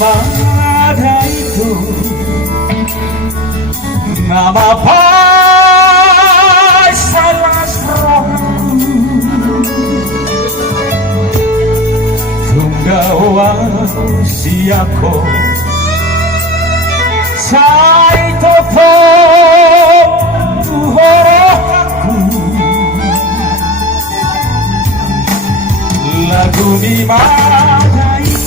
Ada itu nama salah rohku tunggawa siako sai topo tuhoroku lagu di mana itu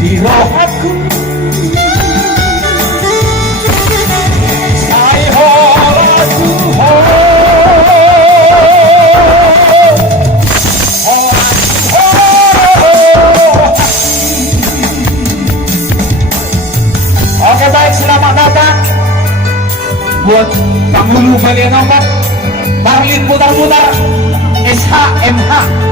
di rohku sai hola tu Oke baik, selamat datang buat penghulu bagian nomor Marlin putar-putar SHMH.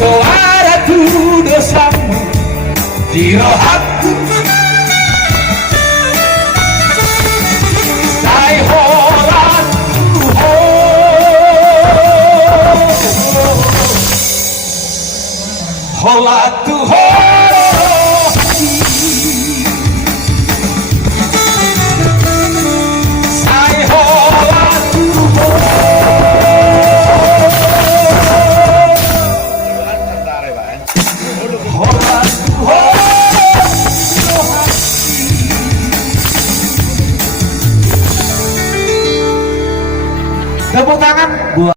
Suara tu dosamu di rohku sai hola tu hola tu